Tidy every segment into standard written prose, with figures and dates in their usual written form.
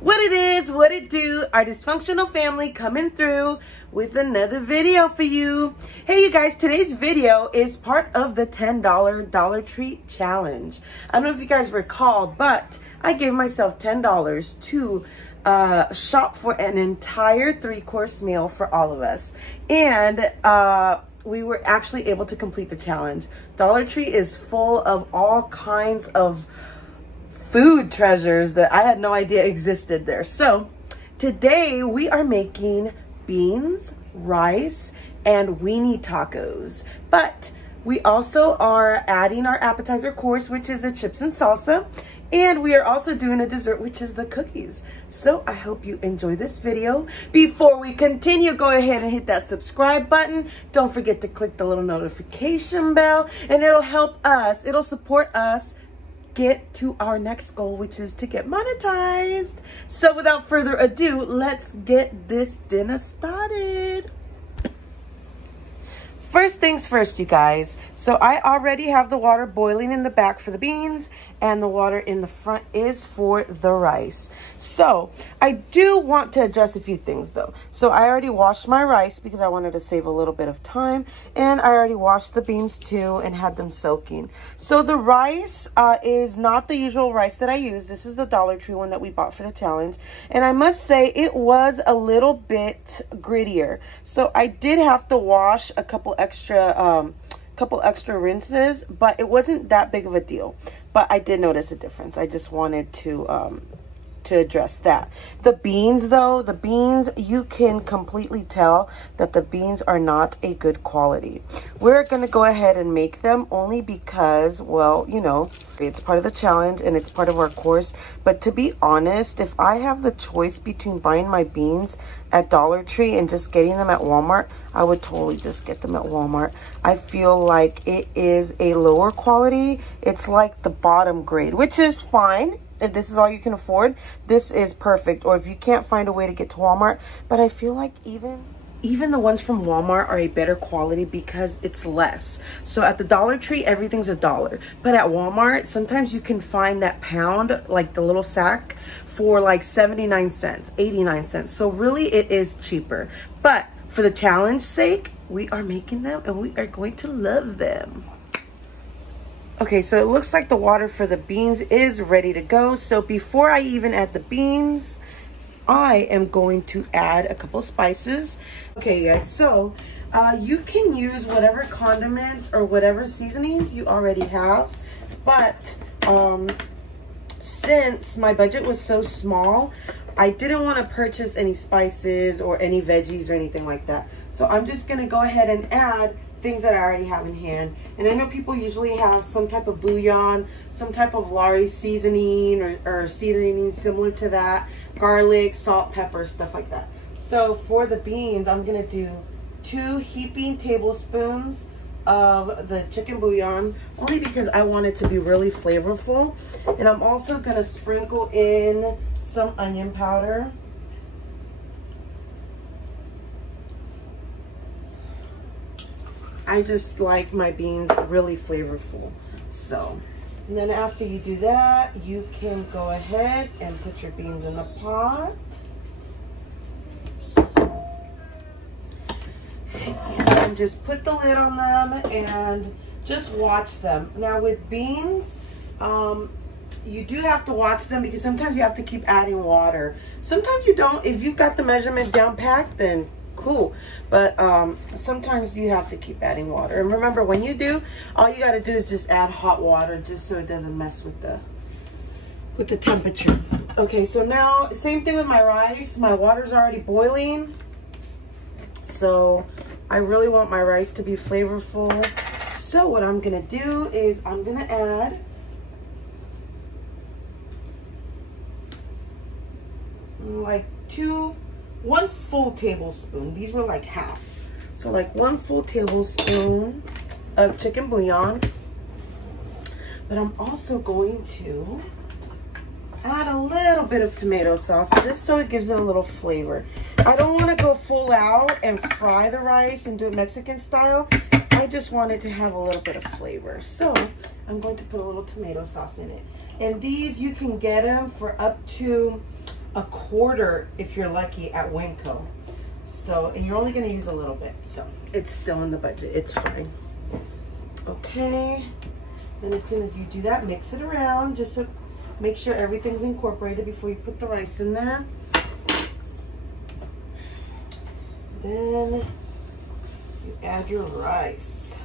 What it is, what it do, our dysfunctional family coming through with another video for you. Hey you guys, today's video is part of the $10 Dollar Tree Challenge. I don't know if you guys recall, but I gave myself $10 to shop for an entire 3-course meal for all of us. And we were actually able to complete the challenge. Dollar Tree is full of all kinds of food treasures that I had no idea existed there. So today we are making beans, rice, and weenie tacos. But we also are adding our appetizer course, which is the chips and salsa. And we are also doing a dessert, which is the cookies. So I hope you enjoy this video. Before we continue, go ahead and hit that subscribe button. Don't forget to click the little notification bell, and it'll help us, it'll support us get to our next goal, which is to get monetized. So without further ado, let's get this dinner started. First things first, you guys. So I already have the water boiling in the back for the beans, and the water in the front is for the rice. So I do want to address a few things though. So I already washed my rice because I wanted to save a little bit of time, and I already washed the beans too and had them soaking. So the rice is not the usual rice that I use. This is the Dollar Tree one that we bought for the challenge, and I must say it was a little bit grittier. So I did have to wash a couple extra rinses, but it wasn't that big of a deal. But I did notice a difference. I just wanted to address that. The beans though, the beans, you can completely tell that the beans are not a good quality. We're going to go ahead and make them only because, well, you know, it's part of the challenge and it's part of our course. But to be honest, if I have the choice between buying my beans at Dollar Tree and just getting them at Walmart, I would totally just get them at Walmart. I feel like it is a lower quality. It's like the bottom grade, which is fine. If this is all you can afford, this is perfect. Or if you can't find a way to get to Walmart, but I feel like even the ones from Walmart are a better quality because it's less. So at the Dollar Tree, everything's $1. But at Walmart, sometimes you can find that pound, like the little sack, for like 79 cents, 89 cents. So really it is cheaper. But for the challenge sake, we are making them and we are going to love them. Okay, so it looks like the water for the beans is ready to go. So before I even add the beans, I am going to add a couple spices. Okay, guys, so you can use whatever condiments or whatever seasonings you already have. But since my budget was so small, I didn't want to purchase any spices or any veggies or anything like that. So I'm just going to go ahead and add things that I already have in hand. And I know people usually have some type of bouillon, some type of Lari seasoning or seasoning similar to that, garlic, salt, pepper, stuff like that. So for the beans, I'm gonna do 2 heaping tablespoons of the chicken bouillon, only because I want it to be really flavorful. And I'm also gonna sprinkle in some onion powder. I just like my beans really flavorful. So, and then after you do that, you can go ahead and put your beans in the pot. And just put the lid on them and just watch them. Now with beans, you do have to watch them because sometimes you have to keep adding water. Sometimes you don't. If you've got the measurement down packed, then cool. But sometimes you have to keep adding water. And remember, when you do, all you got to do is just add hot water just so it doesn't mess with the temperature. Okay, so now same thing with my rice. My water's already boiling, so I really want my rice to be flavorful. So what I'm gonna do is I'm gonna add like 1 full tablespoon. These were like half. So like 1 full tablespoon of chicken bouillon. But I'm also going to add a little bit of tomato sauce just so it gives it a little flavor. I don't want to go full out and fry the rice and do it Mexican style. I just want it to have a little bit of flavor. So I'm going to put a little tomato sauce in it. And these, you can get them for up to a quarter if you're lucky at Winco. So, and you're only gonna use a little bit, so it's still in the budget, it's fine. Okay, then as soon as you do that, mix it around just to make sure everything's incorporated before you put the rice in there. Then you add your rice.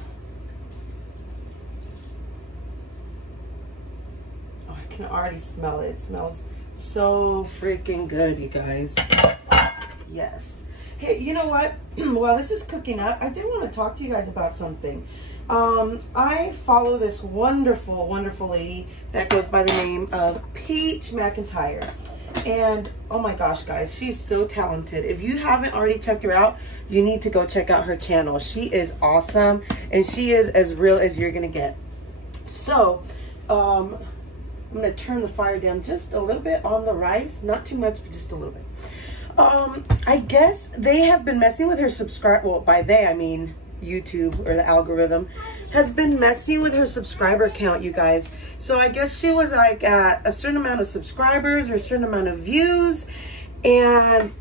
Oh, I can already smell it. It smells so freaking good, you guys. Yes. Hey, you know what? While this is cooking up, I did want to talk to you guys about something. I follow this wonderful, wonderful lady that goes by the name of Peach McIntyre. And oh my gosh, guys, she's so talented. If you haven't already checked her out, you need to go check out her channel. She is awesome, and she is as real as you're gonna get. So, I'm gonna turn the fire down just a little bit on the rice. Not too much, but just a little bit. I guess they have been messing with her well, by they, I mean YouTube, or the algorithm has been messing with her subscriber count, you guys. So I guess she was like at a certain amount of subscribers or a certain amount of views, and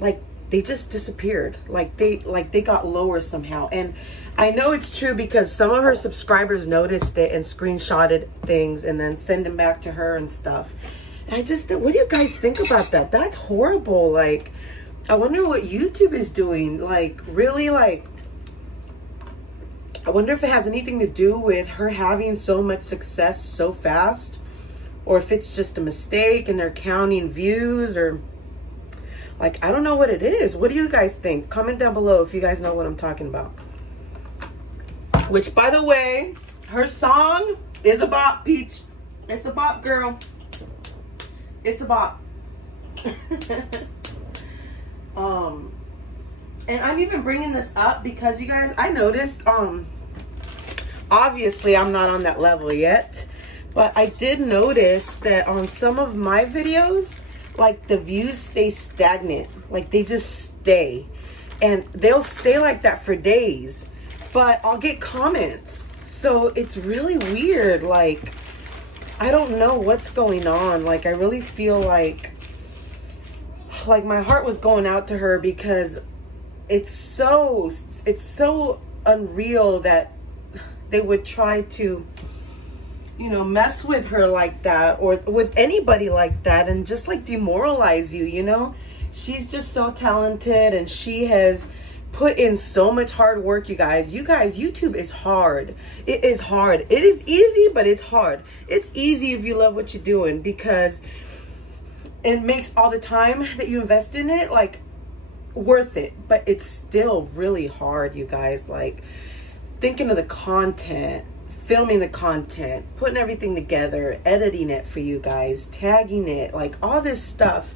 like they just disappeared. Like they got lower somehow. And I know it's true because some of her subscribers noticed it and screenshotted things and then send them back to her and stuff. I just, what do you guys think about that? That's horrible. Like, I wonder what YouTube is doing. Like, really, like, I wonder if it has anything to do with her having so much success so fast, or if it's just a mistake and they're counting views, or like, I don't know what it is. What do you guys think? Comment down below if you guys know what I'm talking about. Which, by the way, her song is a bop, Peach. It's a bop, girl. It's a bop. And I'm even bringing this up because you guys, I noticed, obviously I'm not on that level yet, but I did notice that on some of my videos, like the views stay stagnant, like they just stay, and they'll stay like that for days, but I'll get comments. So it's really weird. Like, I don't know what's going on. Like, I really feel like my heart was going out to her because it's so unreal that they would try to, you know, mess with her like that, or with anybody like that, and just like demoralize you, you know. She's just so talented, and she has put in so much hard work, you guys. YouTube is hard. It is hard. It is easy, but it's hard. It's easy if you love what you're doing, because it makes all the time that you invest in it like worth it. But it's still really hard, you guys. Like, thinking of the content, filming the content, putting everything together, editing it for you guys, tagging it, like all this stuff.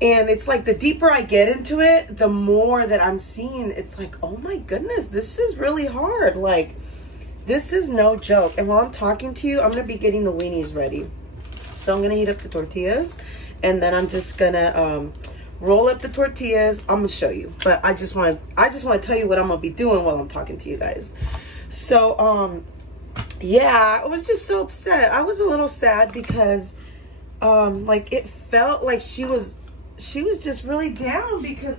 And it's like, the deeper I get into it, the more that I'm seeing, it's like, oh my goodness, this is really hard. Like, this is no joke. And while I'm talking to you, I'm going to be getting the weenies ready. So I'm going to heat up the tortillas, and then I'm just going to roll up the tortillas. I'm going to show you. But I just want to tell you what I'm going to be doing while I'm talking to you guys. So, yeah, I was just so upset. I was a little sad because, like, it felt like she was just really down, because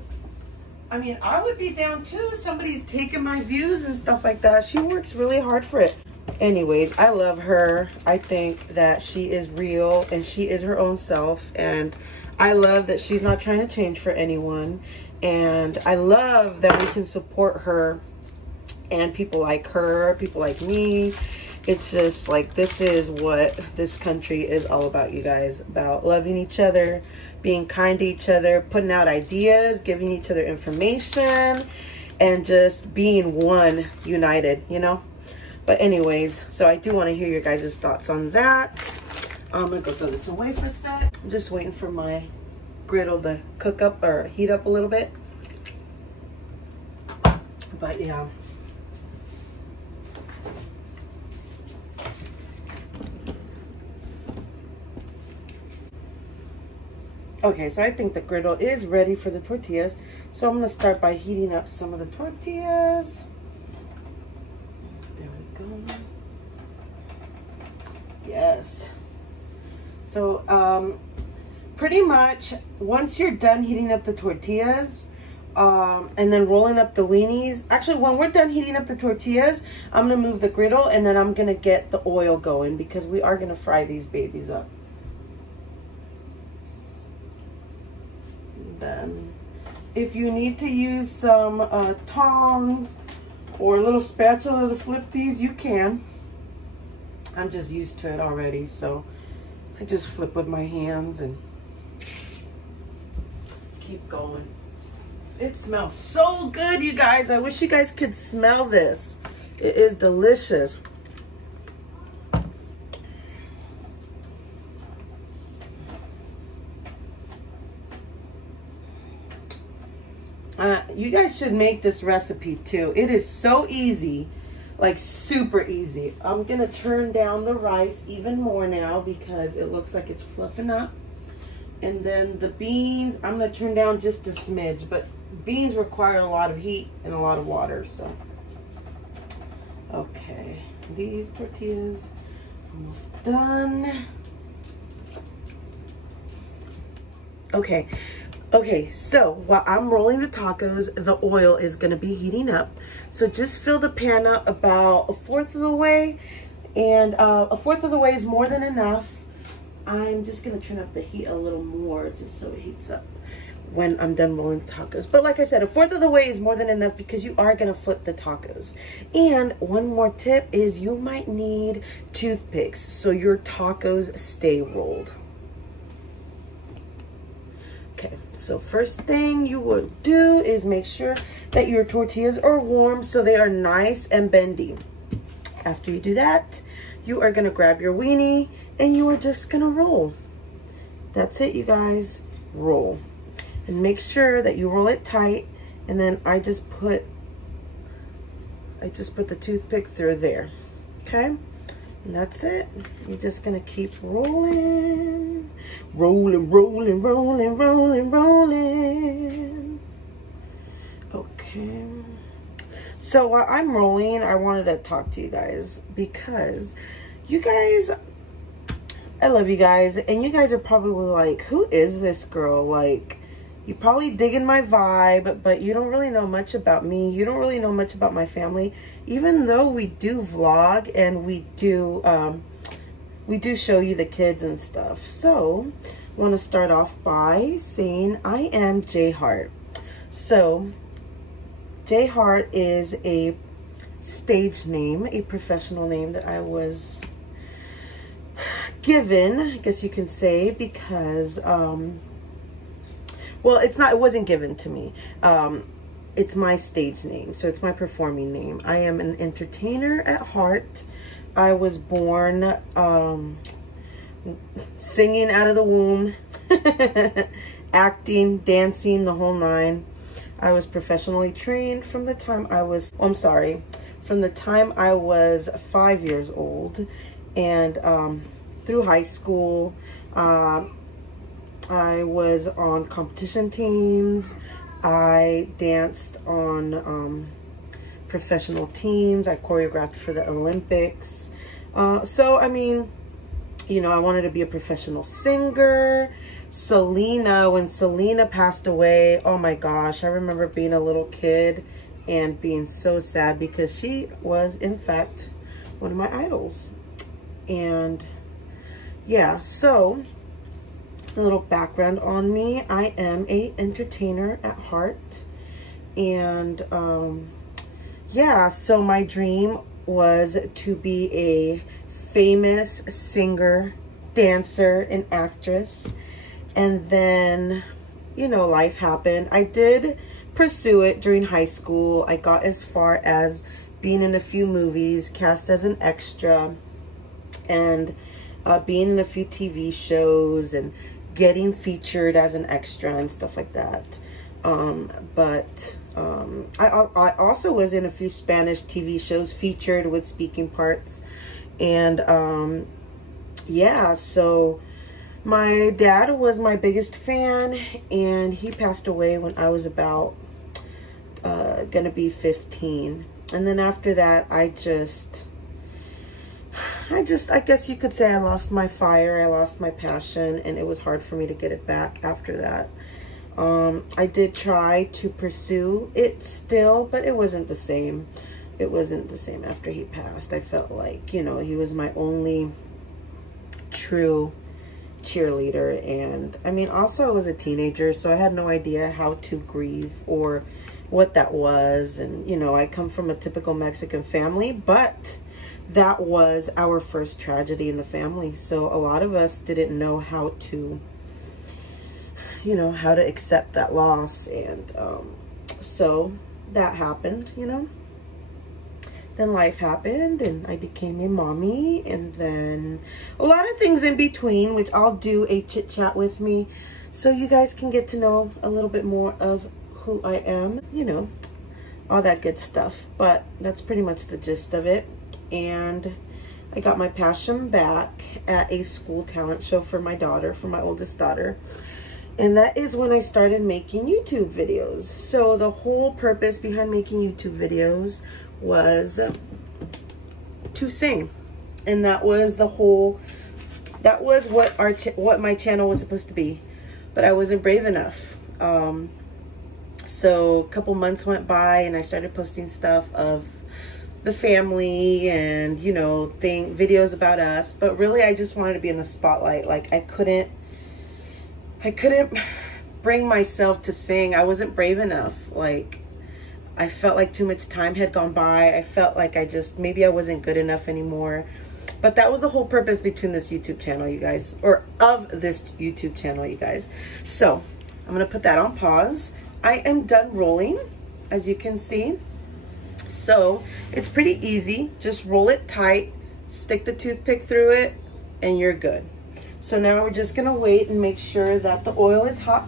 I mean, I would be down too. Somebody's taking my views and stuff like that. She works really hard for it. Anyways, I love her. I think that she is real and she is her own self, and I love that she's not trying to change for anyone. And I love that we can support her and people like her, people like me. It's just like, this is what this country is all about, you guys. About loving each other, being kind to each other, putting out ideas, giving each other information, and just being one, united, you know? But anyways, so I do want to hear your guys' thoughts on that. I'm going to go throw this away for a sec. I'm just waiting for my griddle to cook up or heat up a little bit. But yeah. Okay, so I think the griddle is ready for the tortillas. So I'm going to start by heating up some of the tortillas. There we go. Yes. So pretty much once you're done heating up the tortillas, and then rolling up the weenies. Actually, when we're done heating up the tortillas, I'm gonna move the griddle and then I'm gonna get the oil going because we are gonna fry these babies up. And then if you need to use some tongs or a little spatula to flip these, you can. I'm just used to it already, so I just flip with my hands and keep going. It smells so good, you guys. I wish you guys could smell this. It is delicious. You guys should make this recipe too. It is so easy, like super easy. I'm gonna turn down the rice even more now because it looks like it's fluffing up. And then the beans, I'm gonna turn down just a smidge, but beans require a lot of heat and a lot of water, so. Okay, these tortillas almost done. Okay, so while I'm rolling the tacos, the oil is gonna be heating up. So just fill the pan up about 1/4 of the way, and 1/4 of the way is more than enough. I'm just gonna turn up the heat a little more just so it heats up when I'm done rolling the tacos. But like I said, 1/4 of the way is more than enough because you are gonna flip the tacos. And one more tip is you might need toothpicks so your tacos stay rolled. Okay, so first thing you will do is make sure that your tortillas are warm so they are nice and bendy. After you do that, you are gonna grab your weenie and you are just gonna roll. That's it, you guys, roll. And make sure that you roll it tight, and then I just put the toothpick through there, okay? And that's it. You're just gonna keep rolling, rolling, rolling, rolling, rolling, rolling. Okay. So while I'm rolling, I wanted to talk to you guys because you guys, I love you guys, and you guys are probably like, who is this girl? Like, you probably digging my vibe, but you don't really know much about me. You don't really know much about my family, even though we do vlog and we do show you the kids and stuff. So I want to start off by saying I am jheart. So jheart is a stage name, a professional name that I was given, I guess you can say, because well, it wasn't given to me. It's my stage name, so it's my performing name. I am an entertainer at heart. I was born singing out of the womb, acting, dancing, the whole nine. I was professionally trained from the time I was, from the time I was 5 years old, and through high school. I was on competition teams. I danced on professional teams. I choreographed for the Olympics. So, I mean, you know, I wanted to be a professional singer. When Selena passed away, oh my gosh, I remember being a little kid and being so sad because she was, in fact, one of my idols. And yeah, so a little background on me. I am an entertainer at heart, and yeah, so my dream was to be a famous singer, dancer, and actress. And then, you know, life happened. I did pursue it during high school. I got as far as being in a few movies, cast as an extra, and being in a few TV shows and getting featured as an extra and stuff like that. I also was in a few Spanish TV shows featured with speaking parts. And yeah, so my dad was my biggest fan, and he passed away when I was about gonna be 15. And then after that, I guess you could say I lost my fire, I lost my passion, and it was hard for me to get it back after that. I did try to pursue it still, but it wasn't the same. It wasn't the same after he passed. I felt like, you know, he was my only true cheerleader. And I mean, also I was a teenager, so I had no idea how to grieve or what that was. And, you know, I come from a typical Mexican family, but that was our first tragedy in the family. So a lot of us didn't know how to, you know, how to accept that loss. And so that happened, you know. Then life happened and I became a mommy, and then a lot of things in between, which I'll do a chit chat with me so you guys can get to know a little bit more of who I am, you know, all that good stuff. But that's pretty much the gist of it. And I got my passion back at a school talent show for my daughter, for my oldest daughter. And that is when I started making YouTube videos. So the whole purpose behind making YouTube videos was to sing. And that was the whole, that was what what my channel was supposed to be. But I wasn't brave enough. So a couple months went by and I started posting stuff of the family and, you know, videos about us. But really I just wanted to be in the spotlight. Like I couldn't bring myself to sing. I wasn't brave enough. Like I felt like too much time had gone by. I felt like maybe I wasn't good enough anymore. But that was the whole purpose between this YouTube channel, you guys, or of this YouTube channel, you guys. So I'm gonna put that on pause. I am done rolling, as you can see. So it's pretty easy. Just roll it tight, stick the toothpick through it, and you're good. So now we're just gonna wait and make sure that the oil is hot,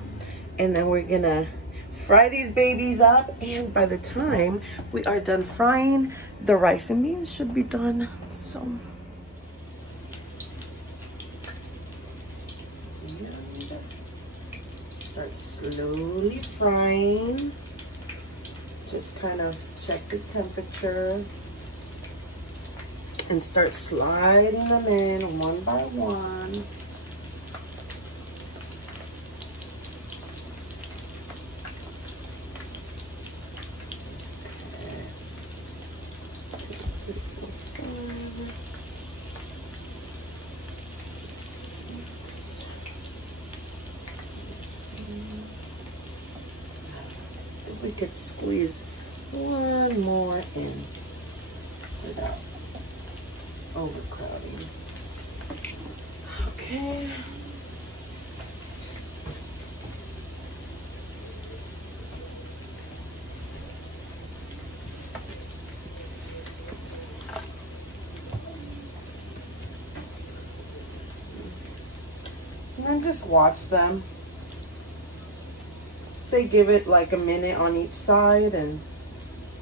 and then we're gonna fry these babies up. And by the time we are done frying, the rice and beans should be done. So start slowly frying. Just kind of check the temperature and start sliding them in one by one. We could squeeze one more in without overcrowding. Okay. And then just watch them. Say give it like a minute on each side and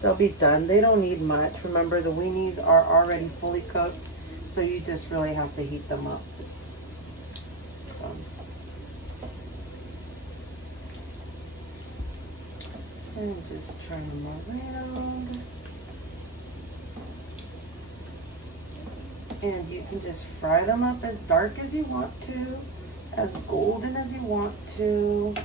they'll be done. They don't need much. Remember, the weenies are already fully cooked, so you just really have to heat them up. And just turn them around. And you can just fry them up as dark as you want to, as golden as you want to.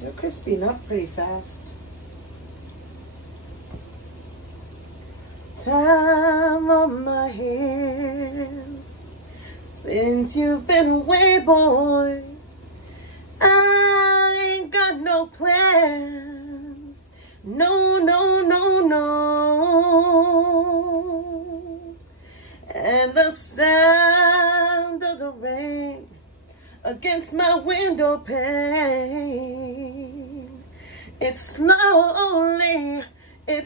They're crisping up pretty fast. Time on my hands since you've been away, boy. I ain't got no plans. No, no, no, no. And the sound of the rain against my window pane, it's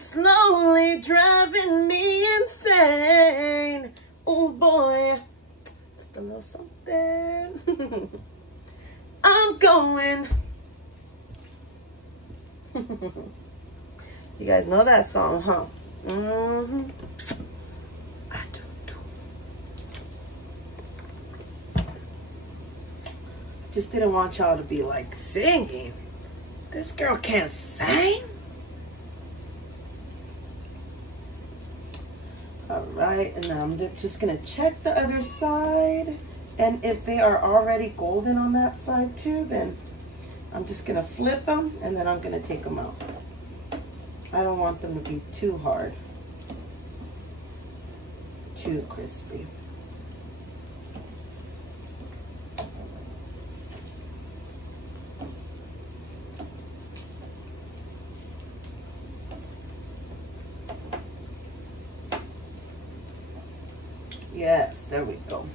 slowly driving me insane. Oh boy, just a little something. I'm going. You guys know that song, huh? Mm-hmm. Just didn't want y'all to be like, singing? This girl can't sing? All right, and then I'm just gonna check the other side. And if they are already golden on that side too, then I'm just gonna flip them and then I'm gonna take them out. I don't want them to be too hard, too crispy. Yes, there we go.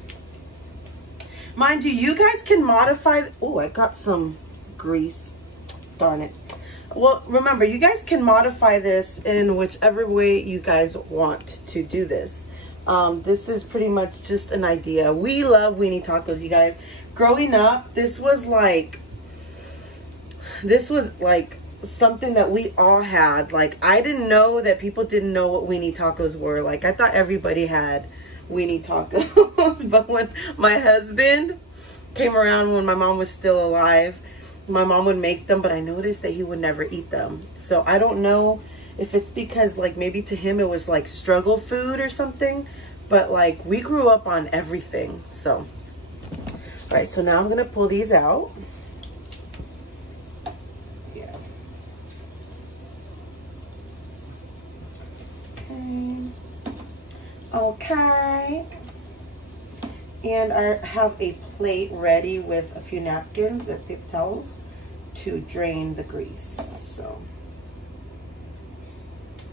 Mind you, you guys can modify. Oh, I got some grease. Darn it. Well, remember, you guys can modify this in whichever way you guys want to do this. This is pretty much just an idea. We love weenie tacos, you guys. Growing up, this was like something that we all had. Like, I didn't know that people didn't know what weenie tacos were. Like, I thought everybody had weenie tacos. But when my husband came around, when my mom was still alive, my mom would make them, but I noticed that he would never eat them. So I don't know if it's because, like, maybe to him it was like struggle food or something, but like we grew up on everything. So all right, so now I'm gonna pull these out. Yeah. Okay. And I have a plate ready with a few napkins and paper towels to drain the grease. So,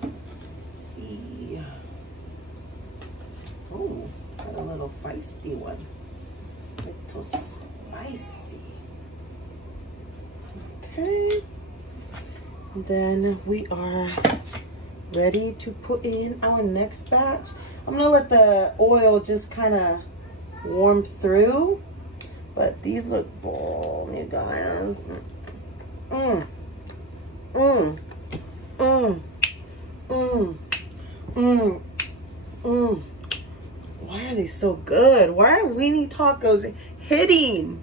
let's see. Oh, got a little feisty one. Little spicy. Okay. Then we are ready to put in our next batch. I'm gonna let the oil just kind of warm through, but these look bomb, you guys. Why are they so good? Why are weenie tacos hitting?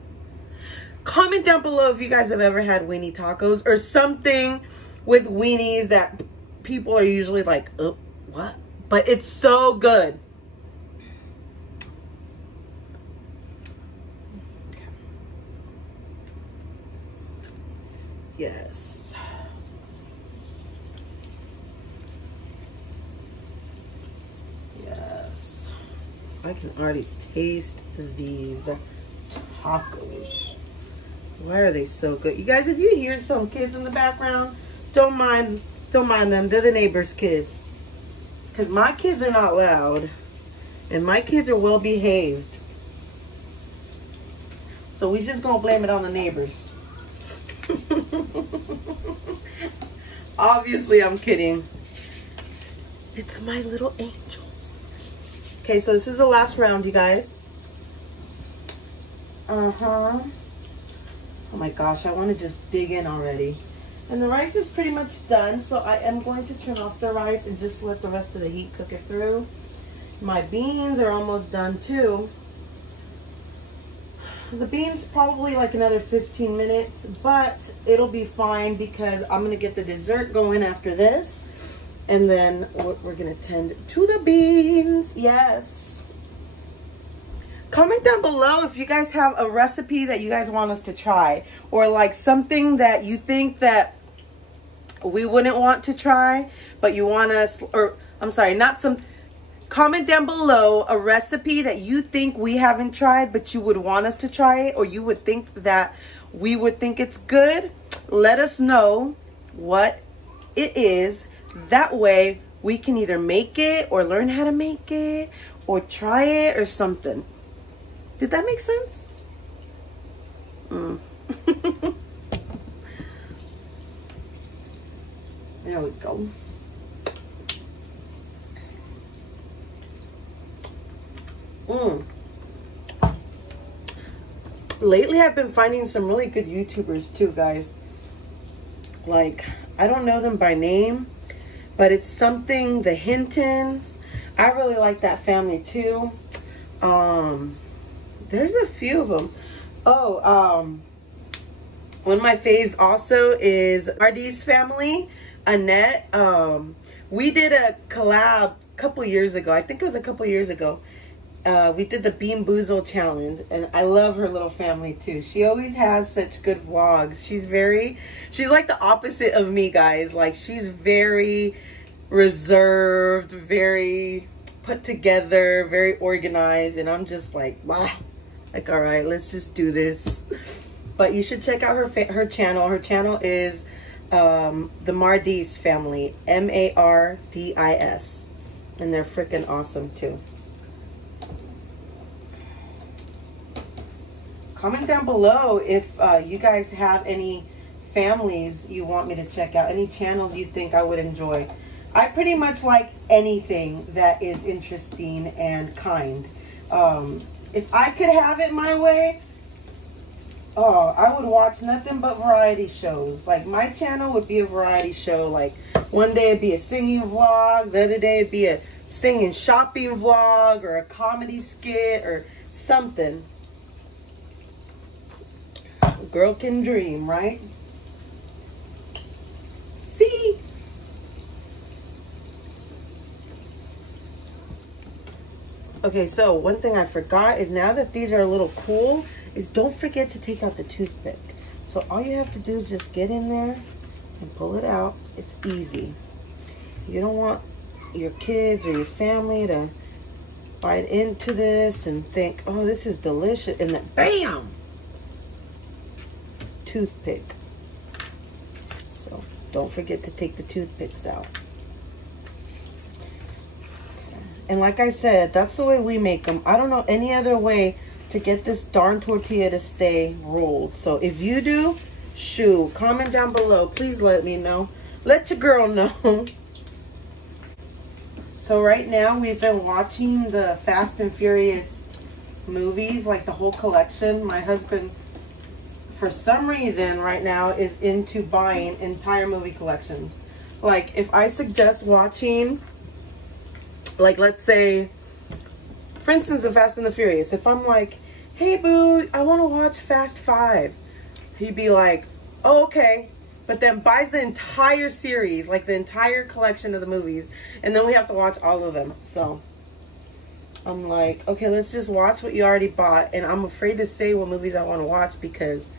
Comment down below if you guys have ever had weenie tacos or something with weenies that people are usually like, oh, what? But it's so good. Yes. Yes. I can already taste these tacos. Why are they so good? You guys, if you hear some kids in the background, don't mind them. They're the neighbor's kids. Because my kids are not loud. And my kids are well behaved. So we just gonna blame it on the neighbors. Obviously, I'm kidding. It's my little angels. Okay, so this is the last round, you guys. Oh my gosh, I want to just dig in already. And the rice is pretty much done, so I am going to turn off the rice and just let the rest of the heat cook it through. My beans are almost done too. The beans probably like another 15 minutes, but it'll be fine because I'm going to get the dessert going after this. And then we're going to tend to the beans. Yes. Comment down below if you guys have a recipe that you guys want us to try, or like something that you think that we wouldn't want to try, but you want us, or I'm sorry, not some. Comment down below a recipe that you think we haven't tried, but you would want us to try it, or you would think that we would think it's good. Let us know what it is. That way we can either make it or learn how to make it or try it or something. Did that make sense? There we go. Lately I've been finding some really good YouTubers too, guys. Like, I don't know them by name, but it's something, the Hintons. I really like that family too. There's a few of them. Oh, one of my faves also is Our DysFUNxional Family, Annette. We did a collab a couple years ago. I think it was a couple years ago. We did the Bean Boozle challenge, and I love her little family too. She always has such good vlogs. She's like the opposite of me, guys. Like, she's very reserved, very put together, very organized, and I'm just like, wow. Like, all right, let's just do this. But you should check out her channel. Her channel is the Mardis Family, M-A-R-D-I-S, and they're freaking awesome too. Comment down below if you guys have any families you want me to check out, any channels you think I would enjoy. I pretty much like anything that is interesting and kind. If I could have it my way, oh, I would watch nothing but variety shows. Like, my channel would be a variety show. Like, one day it'd be a singing vlog, the other day it'd be a singing shopping vlog, or a comedy skit, or something. A girl can dream, right? See? Okay, so one thing I forgot is, now that these are a little cool, is don't forget to take out the toothpick. So all you have to do is just get in there and pull it out. It's easy. You don't want your kids or your family to bite into this and think, oh, this is delicious, and then bam! Toothpick. So don't forget to take the toothpicks out. And like I said, that's the way we make them. I don't know any other way to get this darn tortilla to stay rolled. So if you do, shoot, comment down below. Please let me know. Let your girl know. So right now we've been watching the Fast and Furious movies, like the whole collection. My husband, for some reason right now, is into buying entire movie collections. Like, if I suggest watching, like, let's say, for instance, the Fast and the Furious. If I'm like, hey, boo, I want to watch Fast 5. He'd be like, oh, okay. But then buys the entire series, like the entire collection of the movies. And then we have to watch all of them. So I'm like, okay, let's just watch what you already bought. And I'm afraid to say what movies I want to watch, because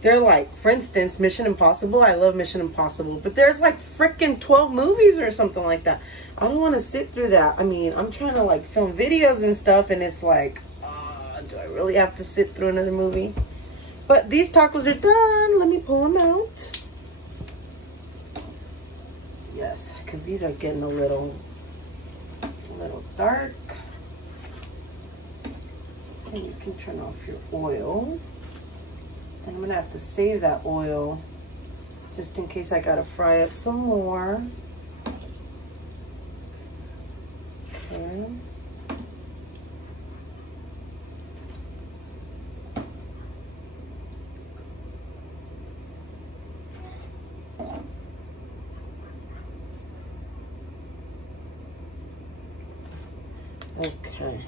they're like, for instance, Mission Impossible. I love Mission Impossible. But there's like freaking 12 movies or something like that. I don't want to sit through that. I mean, I'm trying to like film videos and stuff, and it's like, do I really have to sit through another movie? But these tacos are done. Let me pull them out. Yes, because these are getting a little dark. And you can turn off your oil. And I'm gonna have to save that oil just in case I gotta fry up some more. Okay. Okay.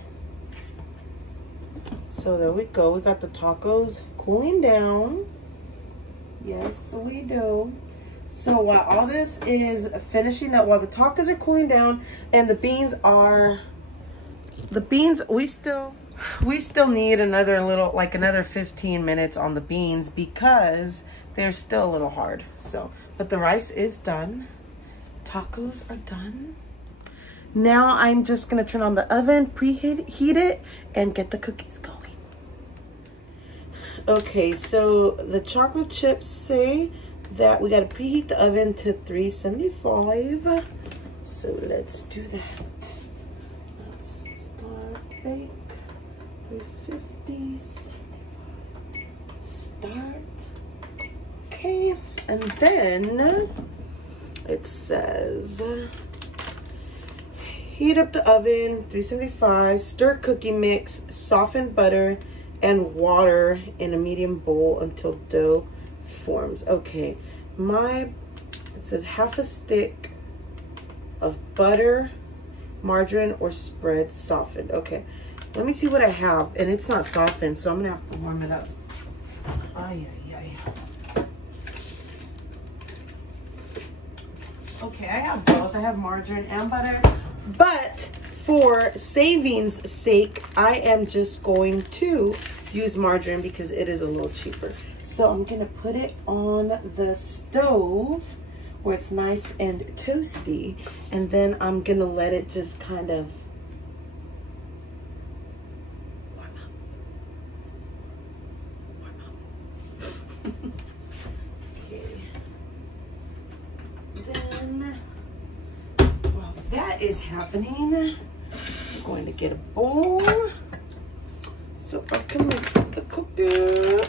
So there we go. We got the tacos cooling down. Yes, we do. So while all this is finishing up, while the tacos are cooling down and the beans, we still need another 15 minutes on the beans, because they're still a little hard. So, but the rice is done. Tacos are done. Now I'm just gonna turn on the oven, preheat it, and get the cookies going. Okay, so the chocolate chips say that we gotta preheat the oven to 375. So let's do that. Let's start bake 350, 75. Start. Okay, and then it says heat up the oven 375. Stir cookie mix, soften butter and water in a medium bowl until dough forms. Okay, it says half a stick of butter, margarine, or spread softened. Okay, let me see what I have, and it's not softened, so I'm gonna have to warm it up. Ay, ay, ay. Okay, I have both. I have margarine and butter. But for savings sake, I am just going to use margarine because it is a little cheaper. So I'm going to put it on the stove where it's nice and toasty. And then I'm going to let it just kind of is happening, I'm going to get a bowl so I can mix up the cookies.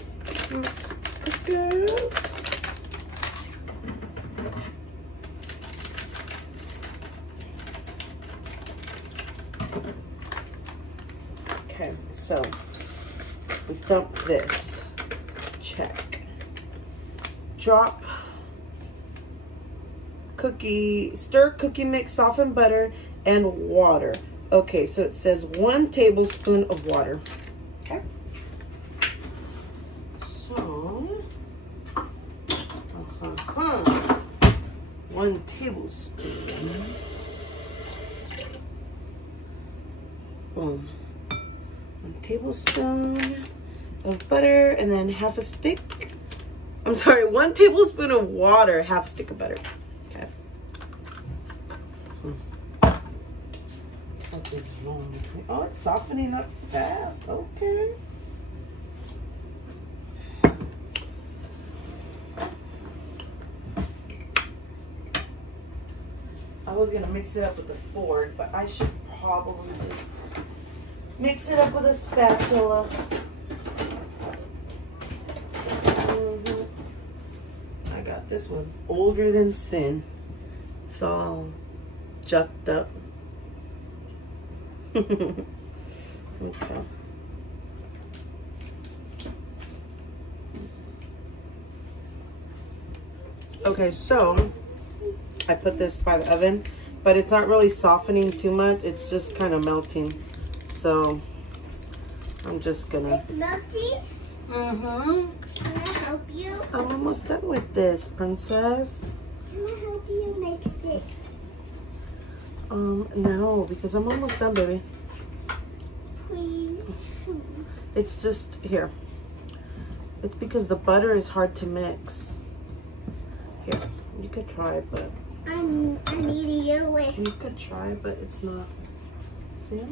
Okay, so we dump this. Check. Drop stir cookie mix, softened butter, and water. Okay, so it says 1 tablespoon of water. Okay. So, 1 tablespoon. Boom. 1 tablespoon of butter, and then half a stick. I'm sorry, 1 tablespoon of water, half a stick of butter. What is wrong with me? Oh, it's softening up fast. Okay. I was gonna mix it up with a fork, but I should probably just mix it up with a spatula. I got this was older than sin. It's all jucked up. Okay. Okay, so I put this by the oven, but it's not really softening too much. It's just kind of melting. So I'm just gonna. It's melting? Mm-hmm. Can I help you? I'm almost done with this, princess. Can I help you mix it? No, because I'm almost done, baby. Please. It's just, here. It's because the butter is hard to mix. Here, you could try, but... I need your way. You could try, but it's not. See?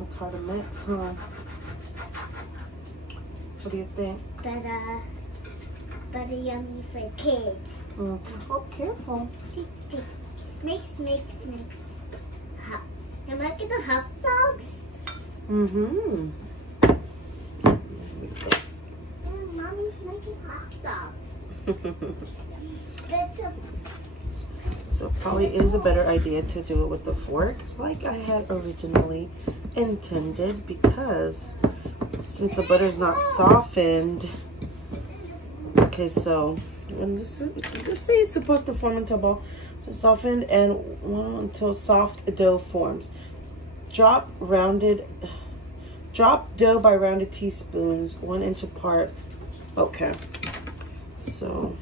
It's hard to mix, huh? What do you think? But yummy for kids. Oh, careful. Tick, tick. Mix. Am I making the hot dogs? Mm-hmm. Mommy's making hot dogs. So it probably is a better idea to do it with a fork, like I had originally intended, because since the butter's not softened. Okay, so and this say it's supposed to form into a ball. So softened and until soft dough forms. Drop dough by rounded teaspoons, 1 inch apart. Okay. So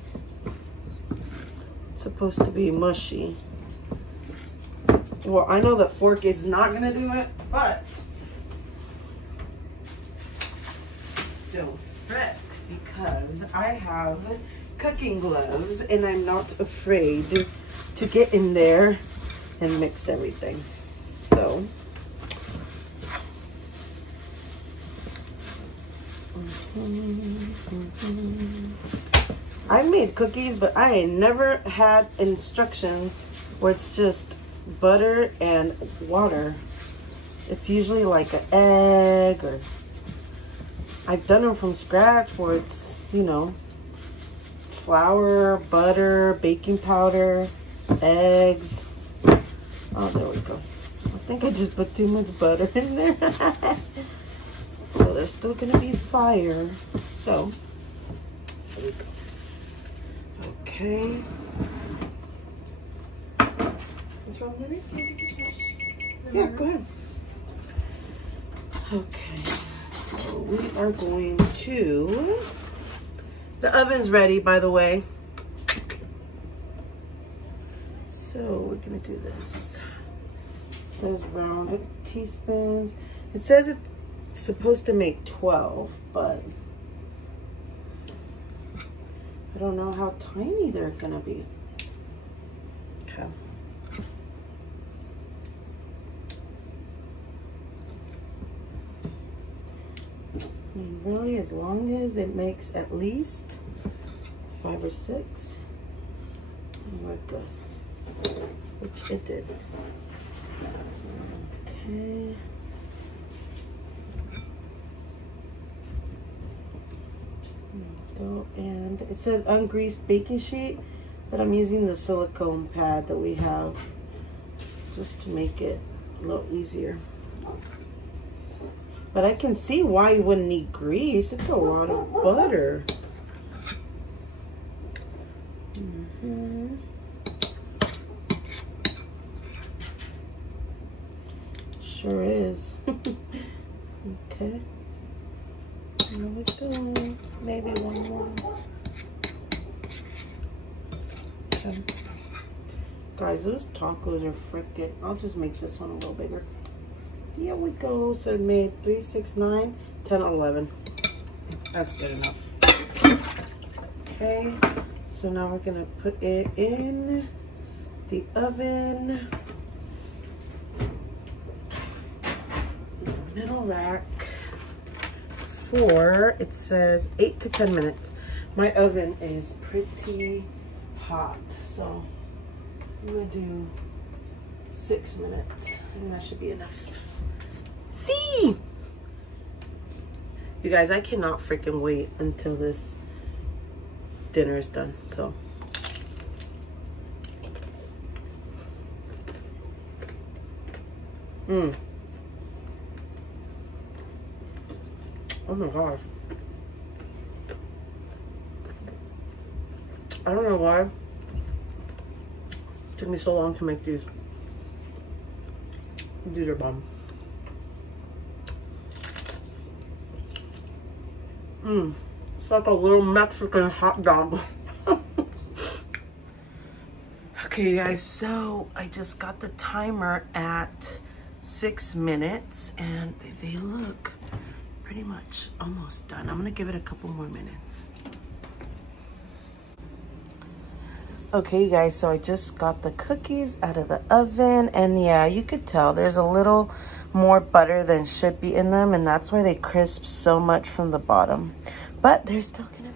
it's supposed to be mushy. Well, I know that fork is not gonna do it, but don't fret, because I have cooking gloves and I'm not afraid to get in there and mix everything. So I made cookies, but I ain't never had instructions where it's just butter and water. It's usually like an egg, or I've done them from scratch where it's, you know, flour, butter, baking powder, eggs. Oh, there we go. I think I just put too much butter in there. So there's still gonna be fire. So there we go. Okay. What's wrong with it? Yeah, go ahead. Okay. So we are going to... The oven's ready, by the way. So we're gonna do this. It says round teaspoons. It says it's supposed to make 12, but I don't know how tiny they're gonna be. Okay. I mean, really, as long as it makes at least 5 or 6, we're good. Which it did. Okay. Go, and it says ungreased baking sheet, but I'm using the silicone pad that we have just to make it a little easier. But I can see why you wouldn't need grease. It's a lot of butter. Sure is. Okay. There we go. Maybe one more. Okay. Guys, those tacos are freaking. I'll just make this one a little bigger. Here we go. So it made 3, 6, 9, 10, 11. That's good enough. Okay. So now we're going to put it in the oven. Middle rack for, it says 8 to 10 minutes. My oven is pretty hot, so I'm gonna do 6 minutes and that should be enough. See, you guys, I cannot freaking wait until this dinner is done. So oh my gosh. I don't know why it took me so long to make these. These are bomb. It's like a little Mexican hot dog. Okay, you guys, so I just got the timer at 6 minutes and they look pretty much almost done. I'm gonna give it a couple more minutes. Okay, you guys, so I just got the cookies out of the oven, and yeah, you could tell there's a little more butter than should be in them, and that's why they crisp so much from the bottom. But they're still gonna,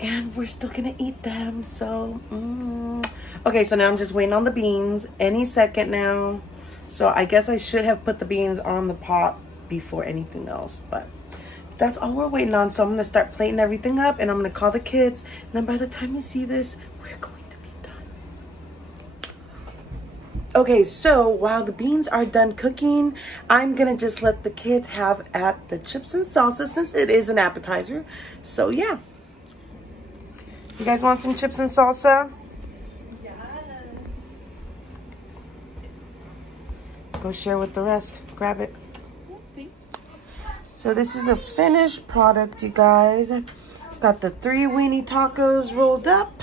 and we're still gonna eat them, so okay, so now I'm just waiting on the beans any second now. So I guess I should have put the beans on the pot before anything else, but that's all we're waiting on. So I'm gonna start plating everything up and I'm gonna call the kids, and then by the time you see this, we're going to be done. Okay, so while the beans are done cooking, I'm gonna just let the kids have at the chips and salsa since it is an appetizer. So yeah, you guys want some chips and salsa? Go share with the rest. Grab it. So this is a finished product, you guys. Got the 3 weenie tacos rolled up,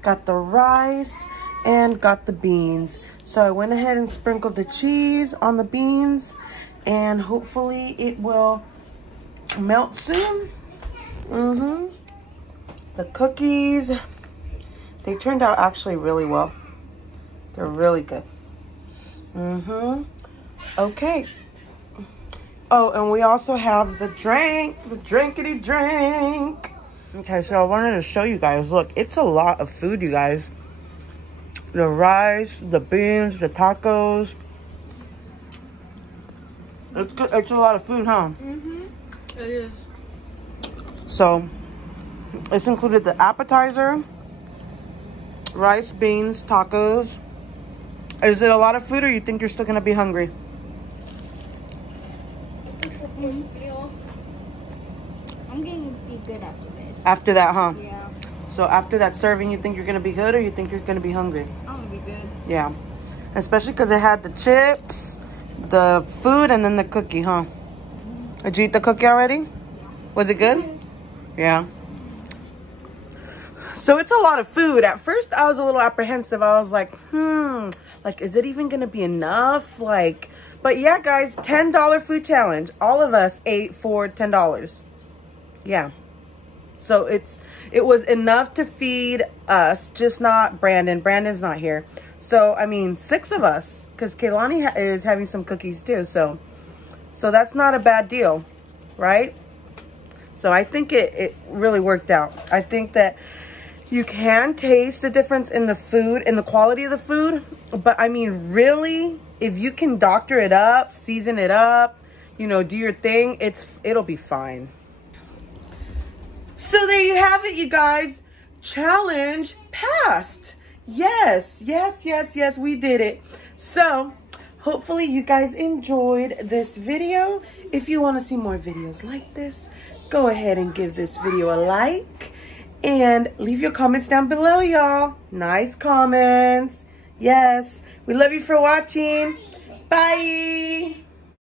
got the rice, and got the beans. So I went ahead and sprinkled the cheese on the beans, and hopefully it will melt soon. The cookies, they turned out actually really well. They're really good. Okay. Oh, and we also have the drinkity drink. Okay, so I wanted to show you guys. Look, it's a lot of food, you guys. The rice, the beans, the tacos. It's good. It's a lot of food, huh? It is. So, it's included the appetizer, rice, beans, tacos. Is it a lot of food, or you think you're still gonna be hungry? I'm gonna be good after this. After that, huh? Yeah. So after that serving, you think you're gonna be good, or you think you're gonna be hungry? I'm gonna be good. Yeah. Especially because it had the chips, the food, and then the cookie, huh? Did you eat the cookie already? Was it good? Yeah. So it's a lot of food. At first, I was a little apprehensive. I was like, like, is it even gonna be enough? Like, but yeah, guys, $10 food challenge. All of us ate for $10. Yeah. So it was enough to feed us, just not Brandon. Brandon's not here. So, I mean, 6 of us, because Kaylani is having some cookies too. So that's not a bad deal, right? So I think it really worked out. I think that you can taste the difference in the food, in the quality of the food. But I mean, really, if you can doctor it up, season it up, you know, do your thing, it'll be fine. So there you have it, you guys. Challenge passed. Yes, we did it. So hopefully you guys enjoyed this video. If you want to see more videos like this, go ahead and give this video a like and leave your comments down below, y'all. Nice comments. Yes, we love you for watching. Bye.